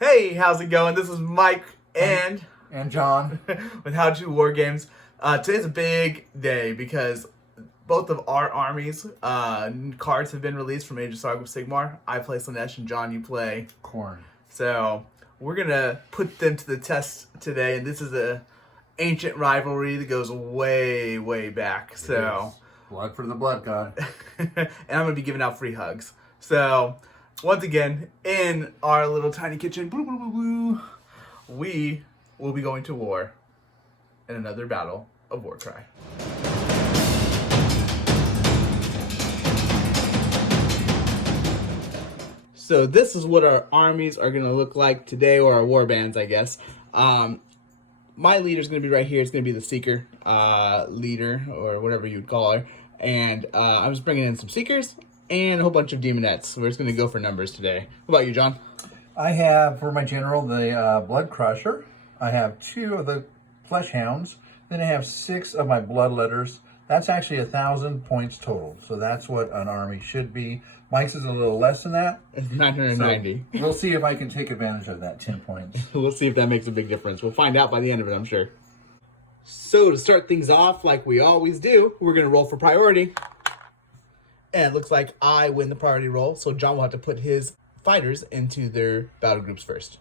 Hey, how's it going? This is Mike and John with How to War Games. Today's a big day because both of our armies cards have been released from Age of Sigmar. I play Slaanesh and John, you play Khorne. So we're gonna put them to the test today, and this is a ancient rivalry that goes way, way back. So blood for the blood god. And I'm gonna be giving out free hugs. So once again, in our little tiny kitchen, we will be going to war in another battle of Warcry. So this is what our armies are going to look like today, or our war bands, I guess. My leader is going to be right here. It's going to be the Seeker Leader, or whatever you would call her. And I'm just bringing in some Seekers and a whole bunch of Daemonettes. We're just going to go for numbers today. What about you, John? I have, for my general, the Blood Crusher. I have 2 of the Flesh Hounds. Then I have 6 of my Bloodletters. That's actually 1,000 points total. So that's what an army should be. Mike's is a little less than that. It's 990. So we'll see if I can take advantage of that 10 points. We'll see if that makes a big difference. We'll find out by the end of it, I'm sure. So to start things off, like we always do, we're going to roll for priority. And it looks like I win the priority roll, so John will have to put his fighters into their battle groups first.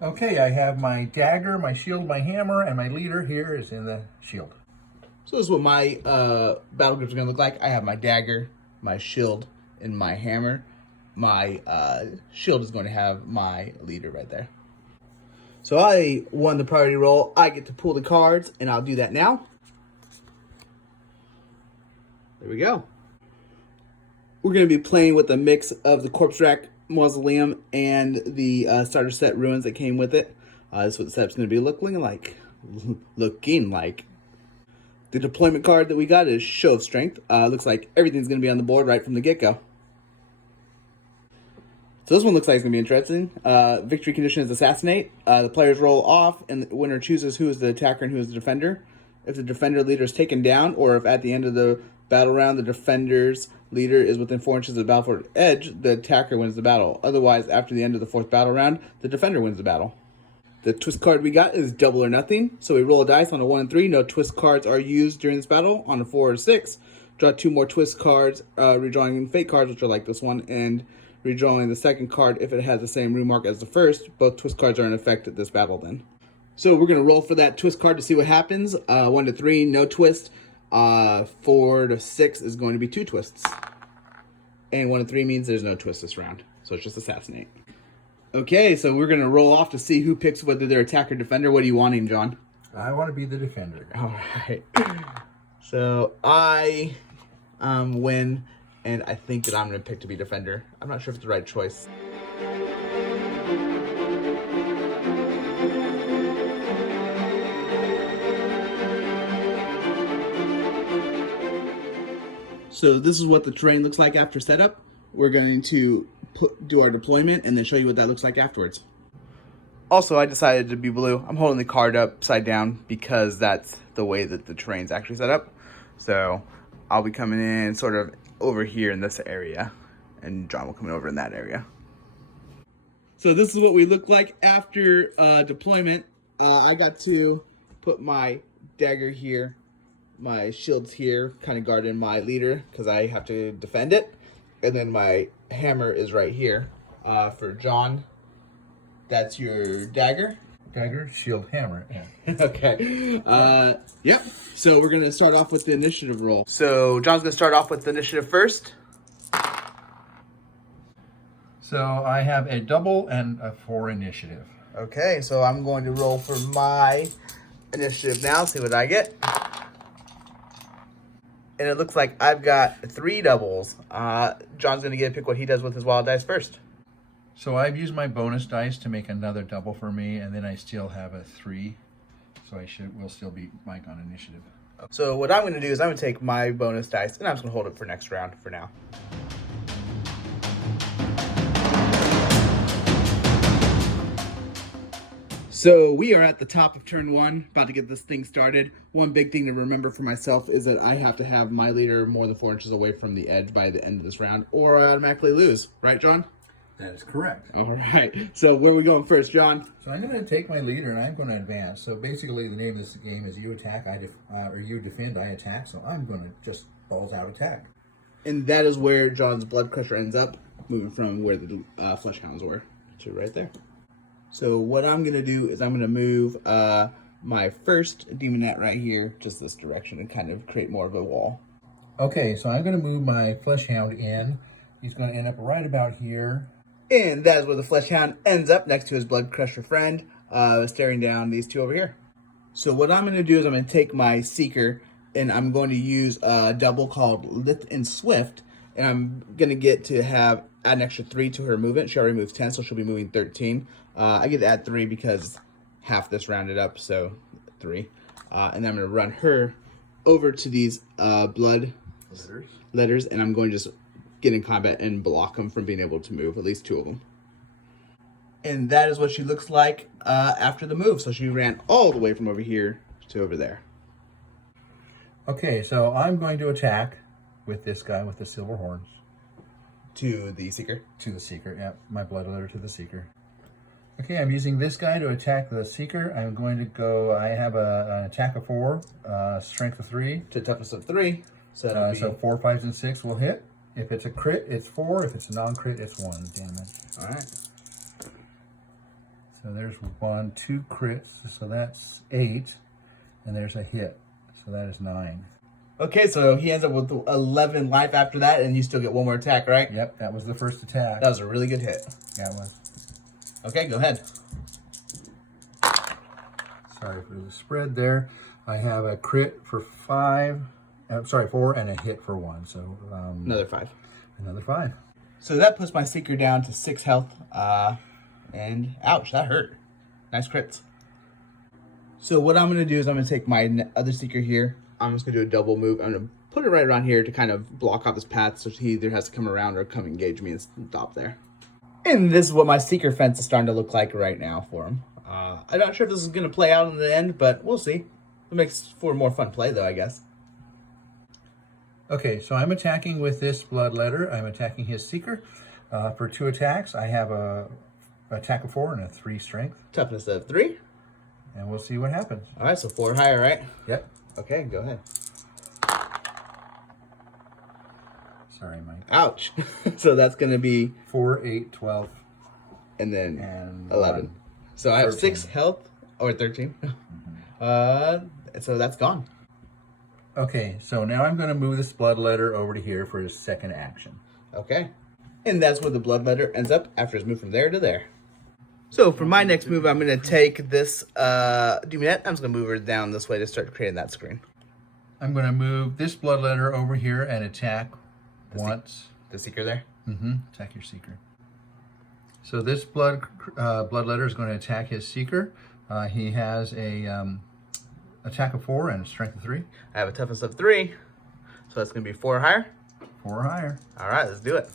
Okay, I have my dagger, my shield, my hammer, and my leader here is in the shield. So this is what my battle groups are going to look like. I have my dagger, my shield, and my hammer. My shield is going to have my leader right there. So I won the priority roll. I get to pull the cards, and I'll do that now. There we go. We're going to be playing with a mix of the Corpse Rack Mausoleum and the starter set ruins that came with it. This is what the setup's going to be looking like. The deployment card that we got is Show of Strength. Looks like everything's going to be on the board right from the get-go. So this one looks like it's going to be interesting. Victory condition is Assassinate. The players roll off, and the winner chooses who is the attacker and who is the defender. If the defender leader is taken down, or if at the end of the battle round the defender's leader is within 4 inches of the battlefield edge, the attacker wins the battle. Otherwise, after the end of the 4th battle round, the defender wins the battle. The twist card we got is Double or Nothing. So we roll a dice on a 1 and 3. No twist cards are used during this battle. On a 4 or 6, draw 2 more twist cards, redrawing fate cards, which are like this one, and redrawing the second card if it has the same rune mark as the first. Both twist cards are in effect at this battle then. So we're going to roll for that twist card to see what happens. 1 to 3, no twist. 4 to 6 is going to be 2 twists. And 1 to 3 means there's no twist this round. So it's just Assassinate. Okay, so we're going to roll off to see who picks whether they're attacker or defender. What are you wanting, John? I want to be the defender. All right. So I win, and I think that I'm going to pick to be defender. I'm not sure if it's the right choice. So this is what the terrain looks like after setup. We're going to do our deployment and then show you what that looks like afterwards. Also, I decided to be blue. I'm holding the card upside down because that's the way that the terrain's actually set up. So I'll be coming in sort of over here in this area, and John will come over in that area. So this is what we look like after deployment. I got to put my dagger here, my shield's here, kind of guarding my leader because I have to defend it. And then my hammer is right here. For John, that's your dagger. Dagger, shield, hammer. Yeah. Okay. Yep. So we're going to start off with the initiative roll. So John's going to start off with the initiative first. So I have a double and a 4 initiative. Okay, so I'm going to roll for my initiative now, see what I get. And it looks like I've got 3 doubles. John's going to get to pick what he does with his wild dice first. So I've used my bonus dice to make another double for me, and then I still have a 3. So will still beat Mike on initiative. So what I'm going to do is I'm going to take my bonus dice, and I'm just going to hold it for next round for now. So we are at the top of turn 1, about to get this thing started. One big thing to remember for myself is that I have to have my leader more than 4 inches away from the edge by the end of this round, or I automatically lose. Right, John? That is correct. All right. So where are we going first, John? So I'm going to take my leader and I'm going to advance. So basically the name of this game is you attack, or you defend, I attack. So I'm going to just balls out attack. And that is where John's Blood Crusher ends up, moving from where the Flesh Hounds were to right there. So what I'm going to do is I'm going to move my first Daemonette right here, just this direction, and kind of create more of a wall. Okay, so I'm going to move my Flesh Hound in. He's going to end up right about here. And that is where the Flesh Hound ends up, next to his Blood Crusher friend, staring down these two over here. So what I'm going to do is I'm going to take my Seeker, and I'm going to use a double called Lithe and Swift, and I'm going to get to add an extra 3 to her movement. She already moves 10, so she'll be moving 13. I get to add 3 because half this rounded up, so 3. And then I'm going to run her over to these Blood Letters, and I'm going to just get in combat and block them from being able to move, at least 2 of them. And that is what she looks like after the move. So she ran all the way from over here to over there. Okay, so I'm going to attack with this guy with the silver horns. To the Seeker? To the Seeker, yep. My Blood Letter to the Seeker. Okay, I'm using this guy to attack the Seeker. I'm going to go, I have an attack of 4, strength of 3. To toughness of 3. So, So 4, 5, and 6 will hit. If it's a crit, it's 4. If it's a non-crit, it's 1 damage. All right. So there's 1, 2 crits, so that's 8. And there's a hit, so that is 9. Okay, so he ends up with 11 life after that, and you still get 1 more attack, right? Yep, that was the first attack. That was a really good hit. Yeah, it was. Okay, go ahead. Sorry for the spread there. I have a crit for 5. 4, and a hit for 1. So Another 5. Another 5. So that puts my Seeker down to 6 health. And ouch, that hurt. Nice crits. So what I'm going to do is I'm going to take my other Seeker here. I'm just going to do a double move. I'm going to put it right around here to kind of block off his path so he either has to come around or come engage me and stop there. And this is what my Seeker fence is starting to look like right now for him. I'm not sure if this is going to play out in the end, but we'll see. It makes for more fun play though, I guess. Okay, so I'm attacking with this Blood Letter. I'm attacking his Seeker. For 2 attacks, I have a attack of 4 and a 3 strength. Toughness of 3. And we'll see what happens. All right, so 4 higher, right? Yep. Okay, go ahead. Sorry, Mike. Ouch. So that's going to be 4, 8, 12. and then And 11. 1. So I have 13. 6 health, or 13. So that's gone. Okay, so now I'm going to move this Blood Letter over to here for his second action. Okay. And that's where the Blood Letter ends up after his move from there to there. So for my next move, I'm going to take this Daemonette. I'm just going to move her down this way to start creating that screen. I'm going to move this Blood Letter over here and attack once. The Seeker there? Attack your Seeker. So this Blood Letter is going to attack his Seeker. He has a attack of 4 and a strength of 3. I have a toughness of 3. So that's going to be 4 higher. 4 higher. All right, let's do it.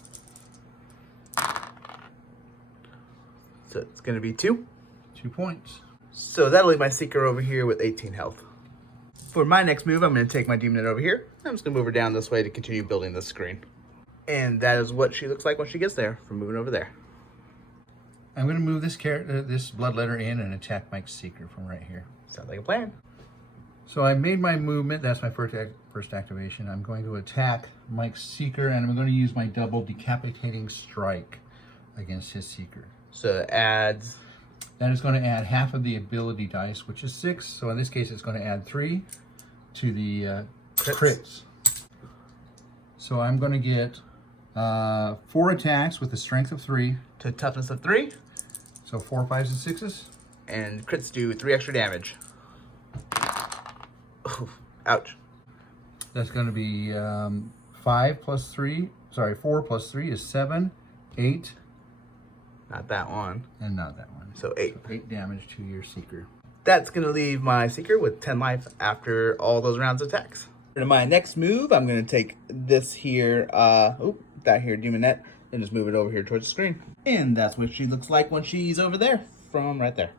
So it's going to be 2. 2 points. So that'll leave my Seeker over here with 18 health. For my next move, I'm going to take my Daemonette over here. I'm just going to move her down this way to continue building this screen. And that is what she looks like when she gets there, from moving over there. I'm going to move this Blood Letter in and attack Mike's Seeker from right here. Sounds like a plan. So I made my movement. That's my first activation. I'm going to attack Mike's Seeker, and I'm going to use my double decapitating strike against his Seeker. So it adds... That is going to add half of the ability dice, which is 6. So in this case, it's going to add 3 to the crits. So I'm going to get 4 attacks with a strength of 3. To toughness of 3. So 4, 5s, and 6s. And crits do 3 extra damage. Ooh, ouch. That's going to be 5 plus 3. Sorry, 4 plus 3 is 7, 8. Not that one. And not that one. So 8. So 8 damage to your Seeker. That's going to leave my Seeker with 10 life after all those rounds of attacks. For my next move, I'm going to take this here, that here Daemonette, and just move it over here towards the screen. And that's what she looks like when she's over there, from right there.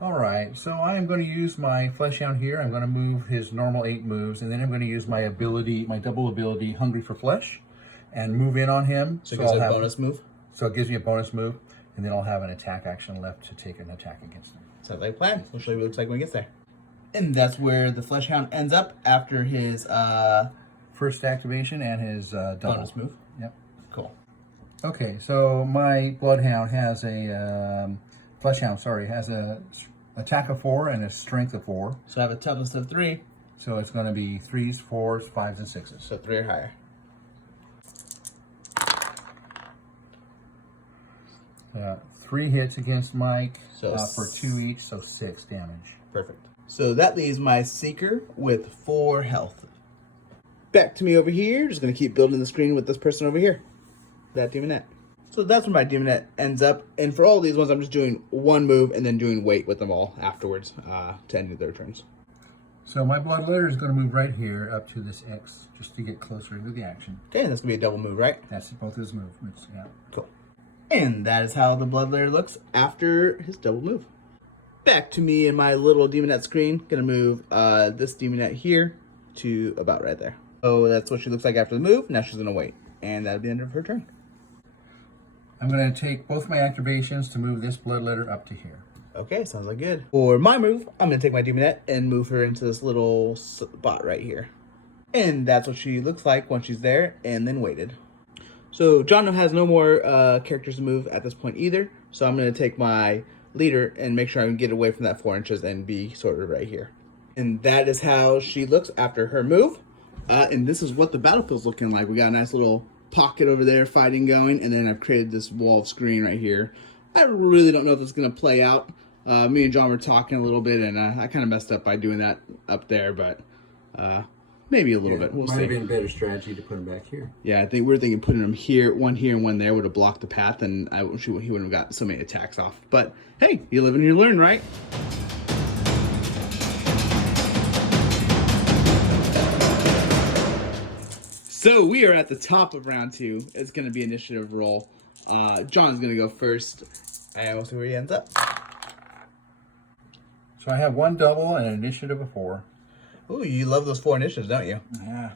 All right, so I am going to use my Flesh Hound here. I'm going to move his normal 8 moves, and then I'm going to use my ability, my double ability, Hungry for Flesh, and move in on him. So it gives I'll a have bonus move? So it gives me a bonus move, and then I'll have an attack action left to take an attack against them. Sounds like a plan. We'll show you what it looks like when it gets there. And that's where the Flesh Hound ends up after his first activation and his bonus move. Yep. Cool. Okay, so my Bloodhound has a Fleshhound, sorry, has a attack of 4 and a strength of 4. So I have a toughness of 3. So it's going to be 3s, 4s, 5s, and 6s. So 3 or higher. Three hits against Mike So for 2 each, so 6 damage. Perfect. So that leaves my Seeker with 4 health. Back to me over here. Just going to keep building the screen with this person over here. That Daemonette. So that's where my Daemonette ends up. And for all these ones, I'm just doing one move and then doing wait with them all afterwards to end their turns. So my Bloodletter is going to move right here up to this X just to get closer to the action. Okay, and that's going to be a double move, right? That's both his movements, yeah. Cool. And that is how the Bloodletter looks after his double move. Back to me and my little Daemonette screen. Going to move this Daemonette here to about right there. So that's what she looks like after the move. Now she's going to wait. And that'll be the end of her turn. I'm going to take both my activations to move this Bloodletter up to here. Okay, sounds like good. For my move, I'm going to take my Daemonette and move her into this little spot right here. And that's what she looks like when she's there and then waited. So John has no more characters to move at this point either. So I'm going to take my leader and make sure I can get away from that 4 inches and be sort of right here. And that is how she looks after her move. And this is what the battlefield's looking like. We got a nice little pocket over there, fighting going, and then I've created this wall of screen right here. I really don't know if it's going to play out. Me and John were talking a little bit, and I kind of messed up by doing that up there, but maybe a little bit. We'll see. Might have been a better strategy to put him back here. Yeah, I think we were thinking putting him here and one there would have blocked the path, and he wouldn't have got so many attacks off. But hey, you live and you learn, right? So we are at the top of round 2. It's going to be initiative roll. John's going to go first, and we'll see where he ends up. So I have 1 double and an initiative of 4. Ooh, you love those 4 initiatives, don't you? Yeah.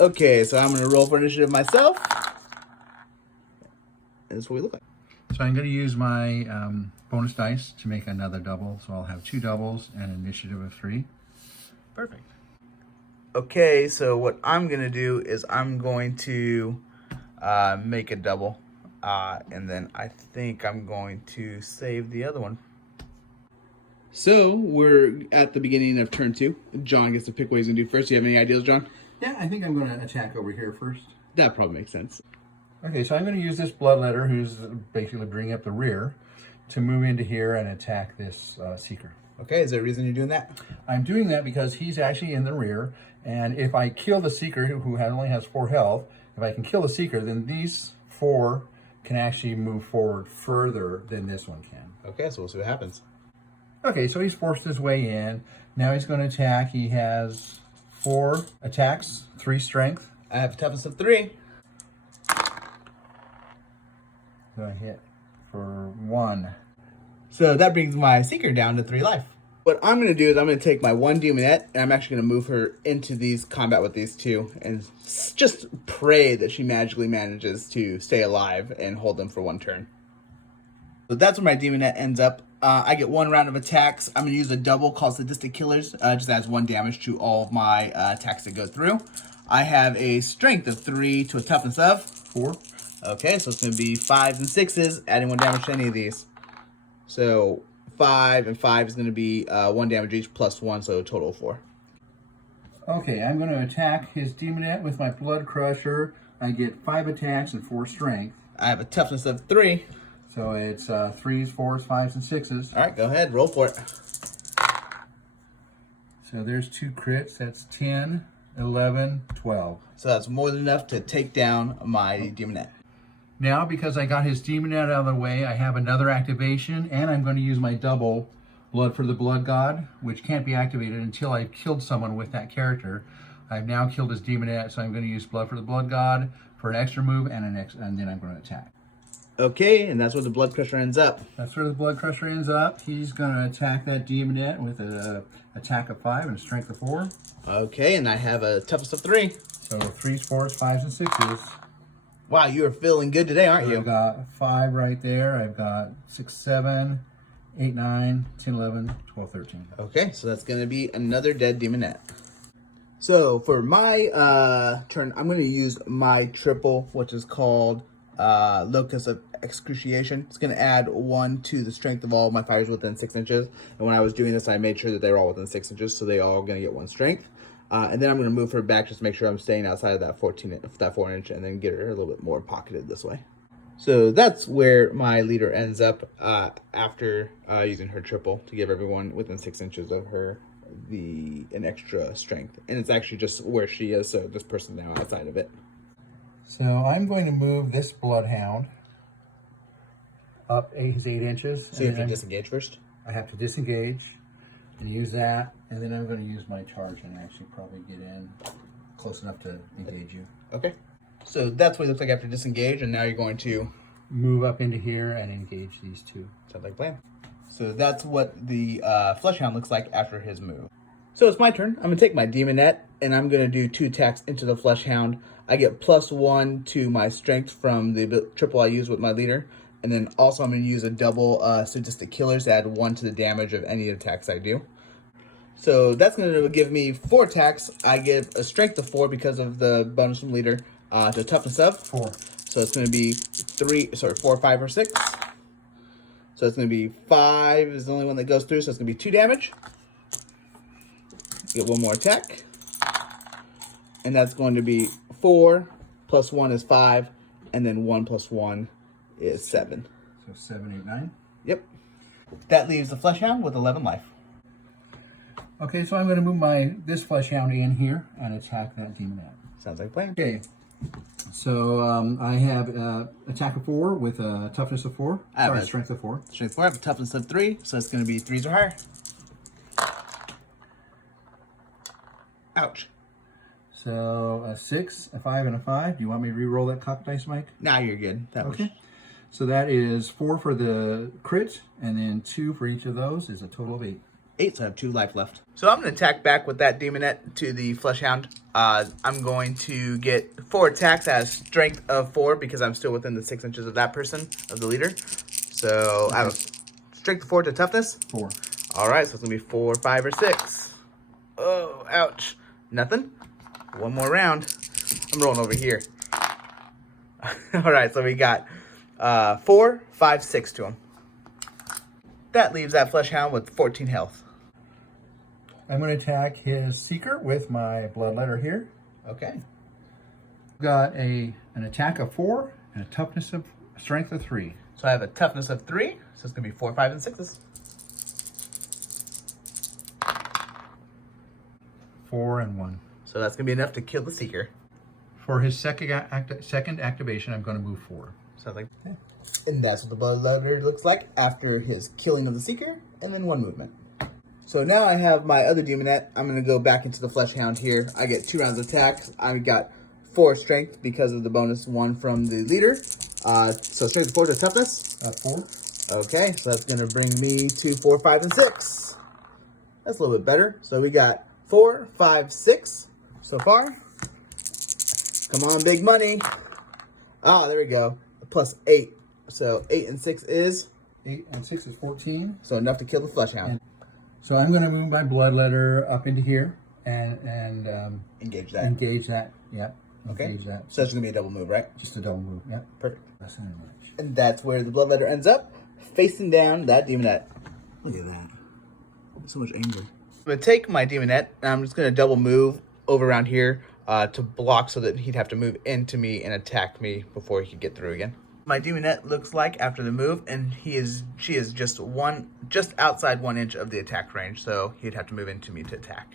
Okay, so I'm going to roll for initiative myself. And this is what we look like. So I'm going to use my bonus dice to make another double. So I'll have 2 doubles and an initiative of 3. Perfect. Okay, so what I'm going to do is I'm going to make a double. And then I think I'm going to save the other one. So we're at the beginning of turn 2. John gets to pick what he's going to do first. Do you have any ideas, John? Yeah, I think I'm going to attack over here first. That probably makes sense. Okay, so I'm going to use this Bloodletter, who's basically bringing up the rear, to move into here and attack this Seeker. Okay, is there a reason you're doing that? I'm doing that because he's actually in the rear, and if I kill the Seeker, who only has 4 health, if I can kill the Seeker, then these 4 can actually move forward further than this one can. Okay, so we'll see what happens. Okay, so he's forced his way in. Now he's going to attack. He has 4 attacks, 3 strength. I have a toughness of 3. So I hit for 1. So that brings my Seeker down to 3 life. What I'm going to do is I'm going to take my 1 Daemonette, and I'm actually going to move her into these combat with these 2, and just pray that she magically manages to stay alive and hold them for 1 turn. So that's where my Daemonette ends up. I get 1 round of attacks. I'm going to use a double called Sadistic Killers. Just adds 1 damage to all of my attacks that go through. I have a strength of 3 to a toughness of 4. Okay, so it's going to be 5s and 6s, adding 1 damage to any of these. So 5 and 5 is going to be 1 damage each plus 1, so a total of 4. Okay, I'm going to attack his Daemonette with my Blood Crusher. I get 5 attacks and 4 strength. I have a toughness of 3. So it's 3s, 4s, 5s, and 6s. All right, go ahead, roll for it. So there's 2 crits. That's 10, 11, 12. So that's more than enough to take down my Daemonette. Now, because I got his Daemonette out of the way, I have another activation, and I'm going to use my double Blood for the Blood God, which can't be activated until I've killed someone with that character. I've now killed his Daemonette, so I'm going to use Blood for the Blood God for an extra move, and then I'm going to attack. Okay, and that's where the Blood Crusher ends up. That's where the Blood Crusher ends up. He's going to attack that Daemonette with an attack of 5 and a strength of 4. Okay, and I have a toughness of 3. So 3s, 4s, 5s, and 6s. Wow, you are feeling good today, aren't you? I've got 5 right there. I've got 6, 7, 8, 9, 10, 11, 12, 13. Okay, so that's going to be another dead Daemonette. So for my turn, I'm going to use my triple, which is called Locus of Excruciation. It's going to add 1 to the strength of all my fighters within 6 inches. And when I was doing this, I made sure that they were all within 6 inches, so they all going to get 1 strength. And then I'm going to move her back just to make sure I'm staying outside of that 4 inch, and then get her a little bit more pocketed this way. So that's where my leader ends up after using her triple to give everyone within 6 inches of her an extra strength. And it's actually just where she is, so this person's now outside of it. So I'm going to move this Bloodhound up 8 inches. So you have to disengage first? I have to disengage and use that, and then I'm going to use my charge and actually probably get in close enough to engage you. Okay. So that's what it looks like after disengage, and now you're going to move up into here and engage these 2. Sounds like a plan. So that's what the Fleshhound looks like after his move. So it's my turn. I'm going to take my Daemonette, and I'm going to do 2 attacks into the Fleshhound. I get +1 to my strength from the triple I use with my leader. And then also I'm going to use a double Sadistic Killers to add 1 to the damage of any attacks I do. So that's going to give me 4 attacks. I give a strength of 4 because of the bonus from leader to toughness of 4. So it's going to be 4, 5, or 6. So it's going to be 5 is the only one that goes through, so it's going to be 2 damage. Get 1 more attack. And that's going to be 4 plus 1 is 5, and then 1 plus 1 is 7. So 7, 8, 9? Yep. That leaves the Fleshhound with 11 life. Okay, so I'm going to move this Fleshhound in here and attack that Daemonette. Sounds like a plan. Okay. So I have attack of 4 with a toughness of 4. Sorry, strength of 4. Strength 4, I have a toughness of 3, so it's going to be 3s or higher. Ouch. So a 6, a 5, and a 5. Do you want me to re-roll that cock dice, Mike? Nah, you're good. Okay. So that is 4 for the crit, and then 2 for each of those is a total of 8. 8, so I have 2 life left. So I'm going to attack back with that Daemonette to the Fleshhound. I'm going to get 4 attacks at strength of 4 because I'm still within the 6 inches of that person, of the leader. So I have a strength of 4 to toughness. 4. All right, so it's going to be 4, 5, or 6. Oh, ouch. Nothing. 1 more round. I'm rolling over here. All right, so we got 4, 5, 6 to him. That leaves that Fleshhound with 14 health. I'm going to attack his Seeker with my Bloodletter here. Okay. Got an attack of 4 and a toughness of strength of 3. So I have a toughness of 3, so it's going to be 4, 5, and 6s. 4 and 1. So that's going to be enough to kill the Seeker. For his second activation, I'm going to move 4. Sounds like okay. And that's what the Bloodletter looks like after his killing of the Seeker, and then 1 movement. So now I have my other Daemonette. I'm going to go back into the Fleshhound here. I get 2 rounds of attacks. I got 4 strength because of the bonus 1 from the leader. So strength 4 to toughness. 4. Okay, so that's going to bring me to 4, 5, and 6. That's a little bit better. So we got 4, 5, 6 so far. Come on, big money. Ah, there we go. Plus 8. So 8 and 6 is? 8 and 6 is 14. So enough to kill the Fleshhound. So I'm going to move my Bloodletter up into here and engage that. Engage that. Yep. Okay. Engage that. So it's going to be a double move, right? Just a double move. Yep. Perfect. That's not much. And that's where the Bloodletter ends up, facing down that Daemonette. Look at that. So much anger. I'm going to take my Daemonette, and I'm just going to double move over around here to block so that he'd have to move into me and attack me before he could get through again. My Daemonette looks like after the move, and she is just outside 1 inch of the attack range, so he'd have to move into me to attack.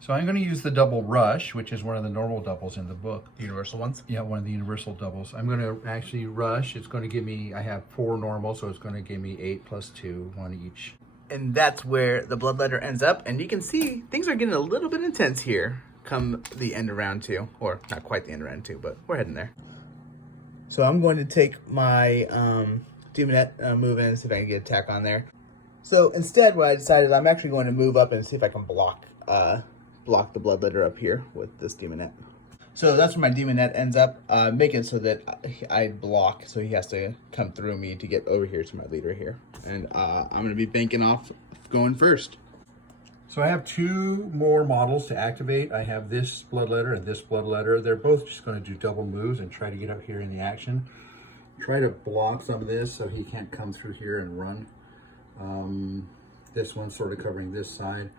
So I'm going to use the double rush, which is one of the normal doubles in the book. The universal ones? Yeah, one of the universal doubles. I'm going to actually rush. It's going to give me, I have 4 normal, so it's going to give me 8 plus 2, 1 each. And that's where the Bloodletter ends up, and you can see things are getting a little bit intense here come the end of round 2, or not quite the end of round 2, but we're heading there. So I'm going to take my Daemonette, move in and see if I can get an attack on there. So instead, what I decided, I'm actually going to move up and see if I can block the Bloodletter up here with this Daemonette. So that's where my Daemonette ends up, making it so that I block, so he has to come through me to get over here to my leader here. And I'm going to be banking off going first. So I have 2 more models to activate. I have this Bloodletter and this Bloodletter. They're both just going to do double moves and try to get up here in the action. Try to block some of this so he can't come through here and run. This one's sort of covering this side.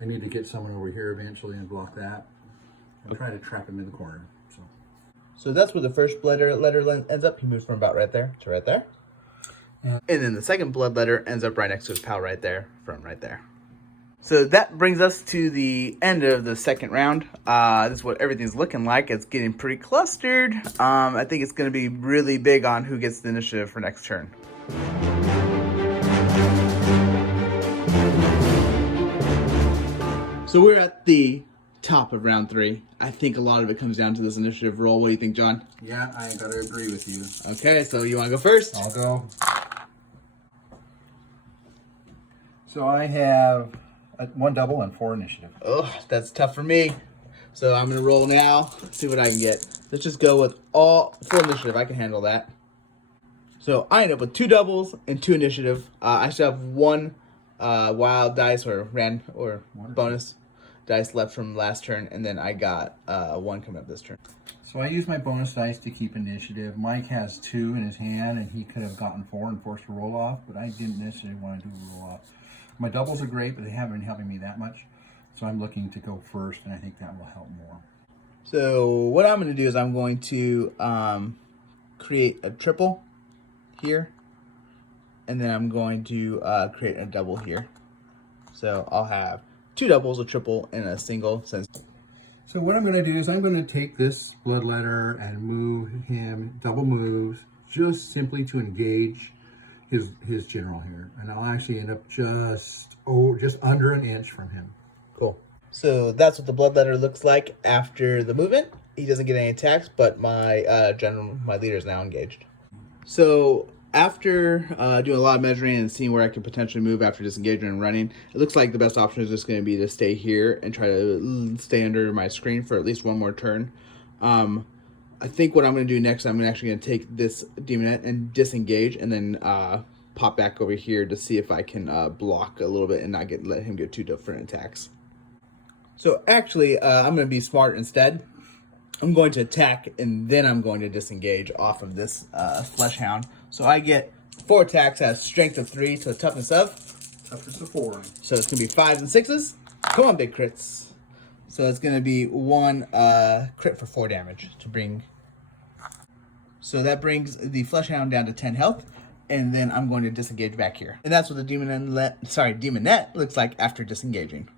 I need to get someone over here eventually and block that. I'm trying to trap him in the corner. So that's where the first Bloodletter ends up. He moves from about right there to right there. And then the second Bloodletter ends up right next to his pal right there from right there. So that brings us to the end of the second round. This is what everything's looking like. It's getting pretty clustered. I think it's going to be really big on who gets the initiative for next turn. So we're at the top of round 3. I think a lot of it comes down to this initiative roll. What do you think, John? Yeah, I gotta agree with you. Okay, so you want to go first? I'll go. So I have 1 double and 4 initiative. Oh, that's tough for me. So I'm going to roll now, see what I can get. Let's just go with all 4 initiative. I can handle that. So I end up with 2 doubles and 2 initiative. I still have 1 wild dice or bonus dice left from last turn, and then I got 1 coming up this turn. So I use my bonus dice to keep initiative. Mike has 2 in his hand, and he could have gotten 4 and forced a roll off, but I didn't necessarily want to do a roll off. My doubles are great, but they haven't been helping me that much. So I'm looking to go first, and I think that will help more. So what I'm going to do is I'm going to create a triple here, and then I'm going to create a double here. So I'll have 2 doubles, a triple, and a single. So what I'm going to do is I'm going to take this Bloodletter and move him double moves, just simply to engage his general here, and I'll actually end up just under an inch from him. Cool. So that's what the Bloodletter looks like after the movement. He doesn't get any attacks, but my my leader is now engaged. So after doing a lot of measuring and seeing where I could potentially move after disengaging and running, it looks like the best option is just going to be to stay here and try to stay under my screen for at least 1 more turn. I think what I'm going to do next, I'm actually going to take this Daemonette and disengage, and then pop back over here to see if I can block a little bit and not let him get 2 different attacks. So actually, I'm going to be smart instead. I'm going to attack, and then I'm going to disengage off of this Flesh Hound. So I get 4 attacks, has strength of 3 to toughness of? Toughness of 4. So it's going to be 5s and 6s. Come on, big crits. So it's going to be 1 crit for 4 damage to bring. So that brings the Flesh Hound down to 10 health, and then I'm going to disengage back here. And that's what the Daemonette looks like after disengaging.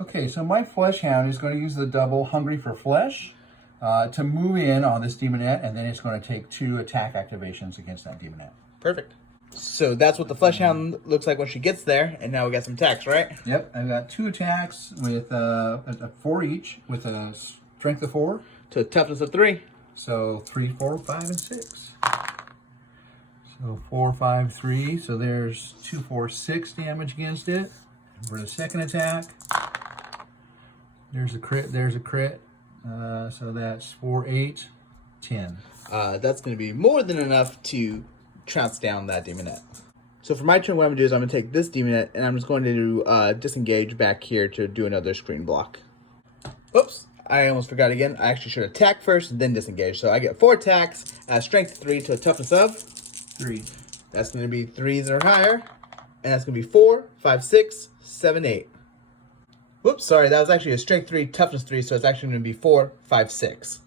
Okay, so my Flesh Hound is going to use the double Hungry for Flesh to move in on this Daemonette, and then it's going to take 2 attack activations against that Daemonette. Perfect. So that's what the Flesh Hound looks like when she gets there, and now we got some attacks, right? Yep, I've got 2 attacks with a 4 each, with a strength of 4. To a toughness of 3. So 3, 4, 5, and 6. So 4, 5, 3. So there's 2, 4, 6 damage against it. For the second attack, there's a crit, there's a crit. So that's 4, 8, 10. That's going to be more than enough to trounce down that Daemonette. So for my turn, what I'm going to do is I'm going to take this Daemonette, and I'm just going to disengage back here to do another screen block. Oops. I almost forgot again. I actually should attack first and then disengage. So I get 4 attacks, strength 3 to a toughness of 3. That's going to be 3s or higher. And that's going to be 4, 5, 6, 7, 8. Whoops, sorry. That was actually a strength 3, toughness 3. So it's actually going to be 4, 5, 6.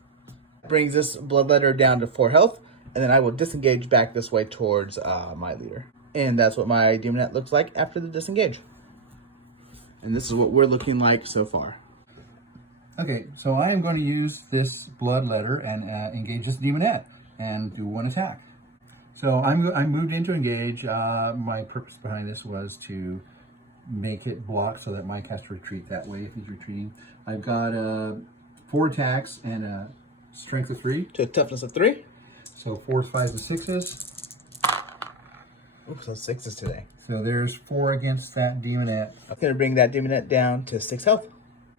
Brings this Bloodletter down to 4 health. And then I will disengage back this way towards my leader. And that's what my Daemonette looks like after the disengage. And this is what we're looking like so far. Okay, so I am going to use this Bloodletter and engage this Daemonette and do 1 attack. So I moved into engage. My purpose behind this was to make it block so that Mike has to retreat that way if he's retreating. I've got 4 attacks and a strength of 3. To a toughness of 3. So 4s, 5s, and 6s. Oops, so 6s today. So there's 4 against that Daemonette. I'm going to bring that Daemonette down to 6 health.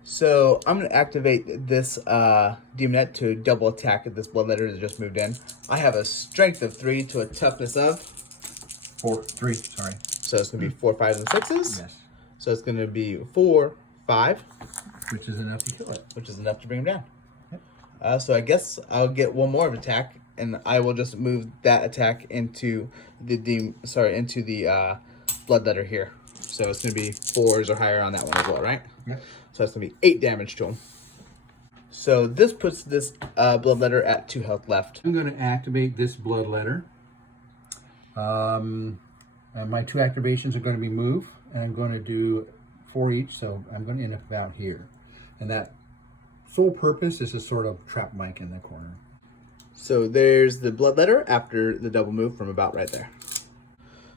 So I'm going to activate this Daemonette to double attack at this Bloodletter that just moved in. I have a strength of 3 to a toughness of 3, sorry. So it's going to be 4, 5s, and 6s. Yes. So it's going to be 4, 5. Which is enough to kill it. Which is enough to bring him down. Yep. So I guess I'll get one more of attack, and I will just move that attack into the Bloodletter here. So it's going to be 4s or higher on that one as well, right? Yep. So that's going to be 8 damage to him. So this puts this Bloodletter at 2 health left. I'm going to activate this Bloodletter. And my 2 activations are going to be move, and I'm going to do 4 each, so I'm going to end up about here. And that sole purpose is to sort of trap Mike in the corner. So there's the Bloodletter after the double move from about right there.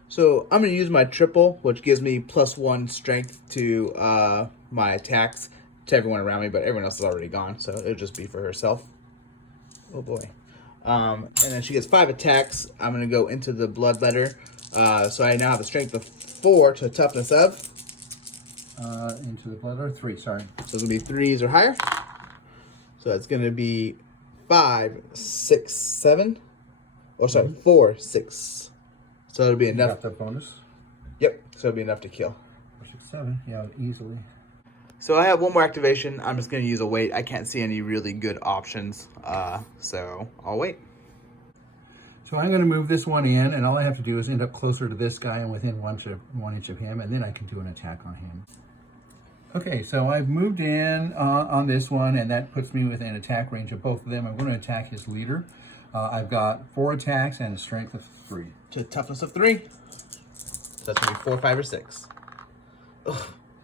So I'm going to use my triple, which gives me +1 strength to my attacks to everyone around me, but everyone else is already gone, so it'll just be for herself. Oh boy. And then she gets 5 attacks. I'm going to go into the Bloodletter. So I now have a strength of 4 to a toughness of. Into the Bloodletter, 3, sorry. So it's going to be 3s or higher. So it's going to be 5, 6, 7. Oh, sorry, 4, 6. So it'll be enough. Got the bonus. Yep, so it'll be enough to kill. 4, 6, 7, yeah, easily. So I have one more activation. I'm just going to use a wait. I can't see any really good options, so I'll wait. So I'm going to move this one in, and all I have to do is end up closer to this guy and within 1 inch of him, and then I can do an attack on him. Okay, so I've moved in on this one, and that puts me within attack range of both of them. I'm going to attack his leader. I've got 4 attacks and a strength of 3. To a toughness of 3. So that's going to be 4, 5, or 6. Ugh.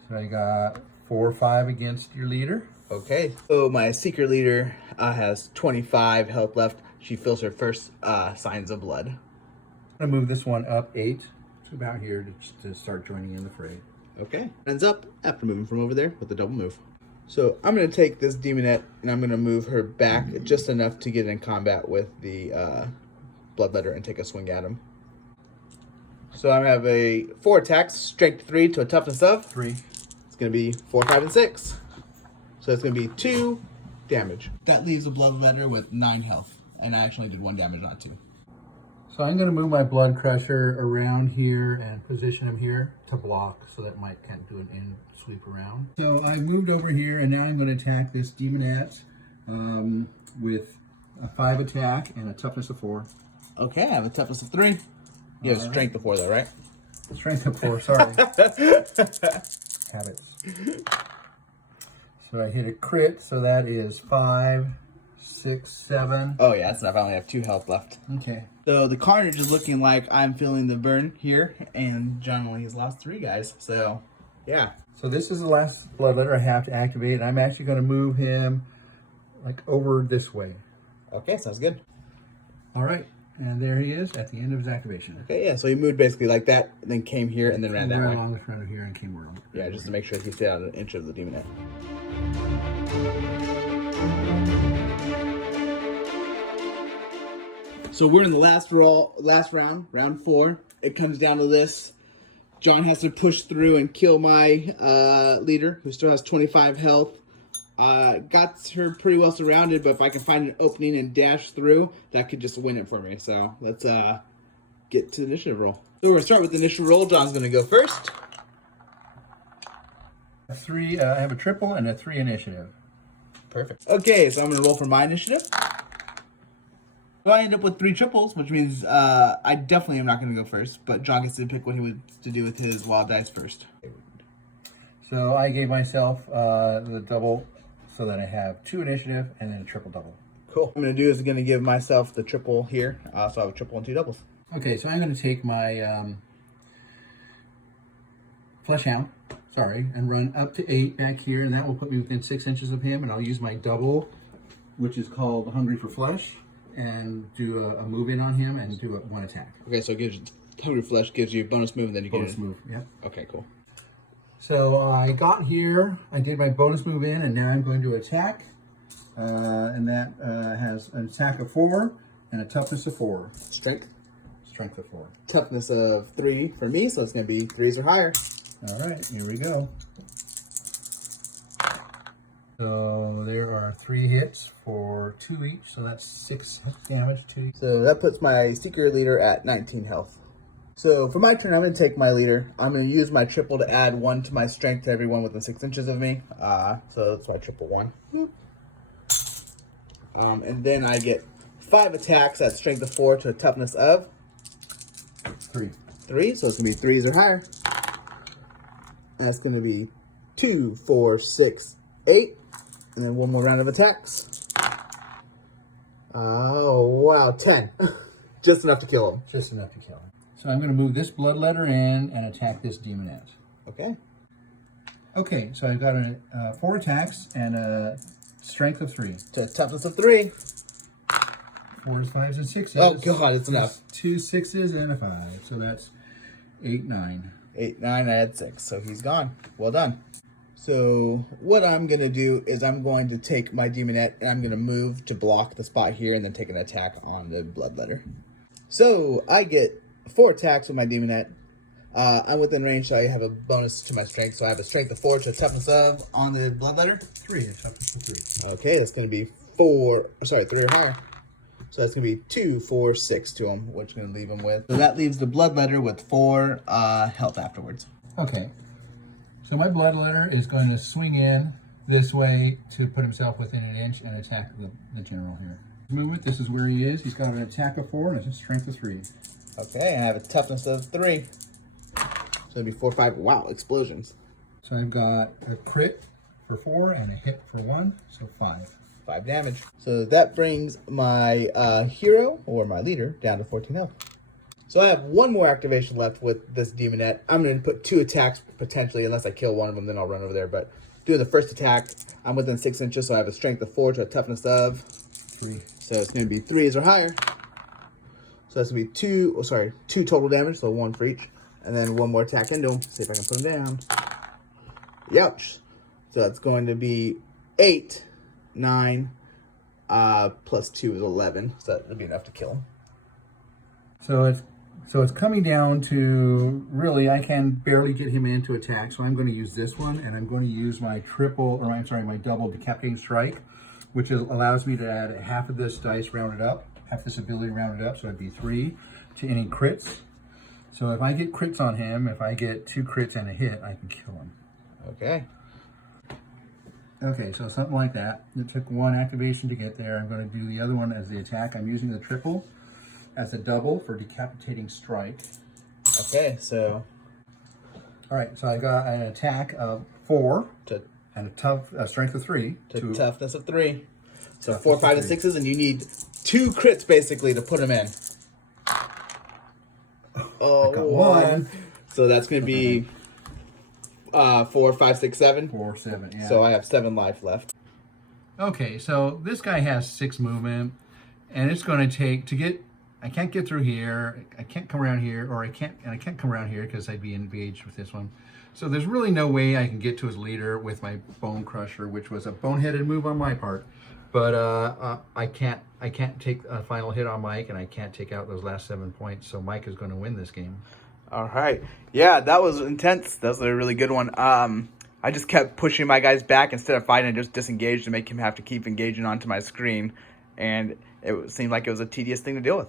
So I got 4 or 5 against your leader. Okay, so my Seeker Leader has 25 health left. She feels her first signs of blood. I'm going to move this one up 8 to about here to start joining in the fray. Okay, ends up after moving from over there with the double move. So I'm going to take this Daemonette and I'm going to move her back just enough to get in combat with the Bloodletter and take a swing at him. So I have a 4 attacks, strength 3 to a toughness of 3. It's going to be 4, 5, and 6. So it's going to be 2 damage. That leaves the Bloodletter with 9 health. And I actually did 1 damage, not 2. So I'm going to move my Blood Crusher around here and position him here to block so that Mike can't do an in sweep around. So I moved over here, and now I'm going to attack this Daemonette with a 5 attack and a toughness of 4. Okay, I have a toughness of 3. You have strength of 4 though, right? Strength of 4, sorry. Habits. So I hit a crit, so that is 5, 6, 7. Oh yeah, that's enough. I only have 2 health left. Okay. So the carnage is looking like I'm feeling the burn here, and John only has lost 3 guys. So, yeah. So this is the last Bloodletter I have to activate. I'm actually going to move him like over this way. Okay, sounds good. All right, and there he is at the end of his activation. Okay, yeah. So he moved basically like that, and then came here, and then ran that way. Along the front of here and came around. Yeah, just to make sure he stayed out an inch of the Daemonette. So we're in the last round, round 4. It comes down to this. John has to push through and kill my leader, who still has 25 health. Got her pretty well surrounded, but if I can find an opening and dash through, that could just win it for me. So let's get to the initiative roll. So we're going to start with the initiative roll. John's going to go first. 3. I have a triple and a 3 initiative. Perfect. Okay, so I'm going to roll for my initiative. So I end up with 3 triples, which means I definitely am not going to go first, but John gets to pick what he wants to do with his wild dice first. So I gave myself the double so that I have 2 initiative and then a triple double. Cool. What I'm going to do is going to give myself the triple here, so I have a triple and 2 doubles. Okay, so I'm going to take my Flesh Hound, and run up to 8 back here, and that will put me within 6 inches of him, and I'll use my double, which is called Hungry for Flesh, and do a move in on him and do 1 attack. Okay, so it gives you, Hungry Flesh gives you bonus move, and then you bonus get move. Yep. Okay, cool. So I got here, I did my bonus move in, and now I'm going to attack, and that has an attack of 4 and a toughness of 4. Strength? Strength of 4. Toughness of 3 for me, so it's going to be 3s or higher. All right, here we go. So there are 3 hits for 2 each, so that's 6 damage to each. So that puts my Seeker Leader at 19 health. So for my turn, I'm going to take my leader. I'm going to use my triple to add 1 to my strength to everyone within 6 inches of me. So that's my triple 1. And then I get 5 attacks at strength of 4 to a toughness of 3. 3, so it's going to be 3s or higher. And that's going to be 2, 4, 6, 8. And then 1 more round of attacks. Oh, wow, 10. Just enough to kill him. Just enough to kill him. So I'm going to move this Bloodletter in and attack this Daemonette. Okay. Okay, so I've got 4 attacks and a strength of 3. To a toughness of 3. 4s, 5s, and 6s. Oh, God, it's enough. 2 6s and a 5. So that's 8, 9. 8, 9, I had 6, so he's gone. Well done. So what I'm going to do is I'm going to take my Daemonette and I'm going to move to block the spot here and then take an attack on the Bloodletter. So I get 4 attacks with my Daemonette. I'm within range, so I have a bonus to my strength. So I have a strength of 4 to a toughness of on the Bloodletter. 3, a toughness of 3. Okay, that's going to be 3 or higher. So that's going to be 2, 4, 6 to him, which is going to leave him with. So that leaves the Bloodletter with 4 health afterwards. Okay. So my Bloodletter is going to swing in this way to put himself within an inch and attack the general here. Movement, this is where he is. He's got an attack of 4 and a strength of 3. Okay, and I have a toughness of 3. So it'll be 4, 5. Wow, explosions. So I've got a crit for 4 and a hit for 1, so 5. 5 damage. So that brings my hero, or my leader, down to 14 health. So I have 1 more activation left with this Daemonette. I'm going to put 2 attacks, potentially, unless I kill one of them, then I'll run over there. But doing the first attack, I'm within 6 inches, so I have a strength of 4 to a toughness of 3. So it's going to be 3s or higher. So that's going to be 2 total damage, so 1 for each. And then 1 more attack into him. See if I can put him down. Youch. So that's going to be 8, 9, plus 2 is 11. So that would be enough to kill him. So it's coming down to, really, I can barely get him in to attack, so I'm going to use this one, and I'm going to use my my double Decapitating Strike, which allows me to add half of this dice rounded up, half this ability rounded up, so it'd be 3 to any crits. So if I get crits on him, if I get 2 crits and a hit, I can kill him. Okay. Okay, so something like that. It took 1 activation to get there. I'm going to do the other one as the attack. I'm using the triple as a double for Decapitating Strike. Okay, so... All right, so I got an attack of 4 and a strength of 3. To toughness of 3. So 4, 5, and 6s, and you need 2 crits, basically, to put him in. Oh, I got 1. So that's going to be 4, 5, 6, 7. 4, 7, yeah. So I have 7 life left. Okay, so this guy has 6 movement, and it's going to take to get. I can't get through here. I can't come around here, or I can't come around here because I'd be engaged with this one. So there's really no way I can get to his leader with my Bone Crusher, which was a boneheaded move on my part. But I can't take a final hit on Mike, and I can't take out those last 7 points. So Mike is going to win this game. All right. Yeah, that was intense. That was a really good one. I just kept pushing my guys back instead of fighting. I just disengaged to make him have to keep engaging onto my screen. And it seemed like it was a tedious thing to deal with.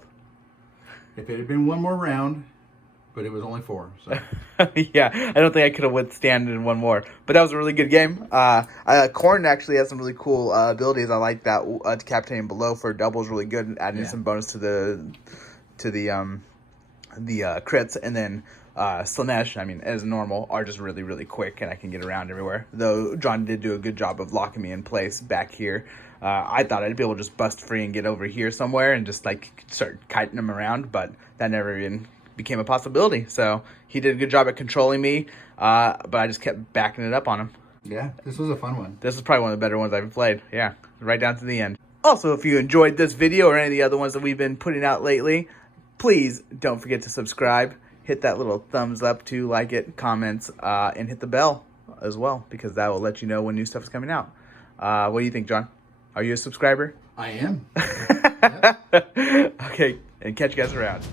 If it had been 1 more round, but it was only 4. So. Yeah, I don't think I could have withstood in 1 more. But that was a really good game. Khorne actually has some really cool abilities. I like that. Decapitating below for double is really good, and adding some bonus to the crits. And then Slaanesh, I mean, as normal, are just really, really quick, and I can get around everywhere. Though John did do a good job of locking me in place back here. I thought I'd be able to just bust free and get over here somewhere and just like start kiting him around, but that never even became a possibility. So he did a good job at controlling me, but I just kept backing it up on him. Yeah, this was a fun one. This is probably one of the better ones I've played. Yeah, right down to the end. Also, if you enjoyed this video or any of the other ones that we've been putting out lately, please don't forget to subscribe. Hit that little thumbs up to like it, comments, and hit the bell as well, because that will let you know when new stuff is coming out. What do you think, John? Are you a subscriber? I am. Okay, and catch you guys around.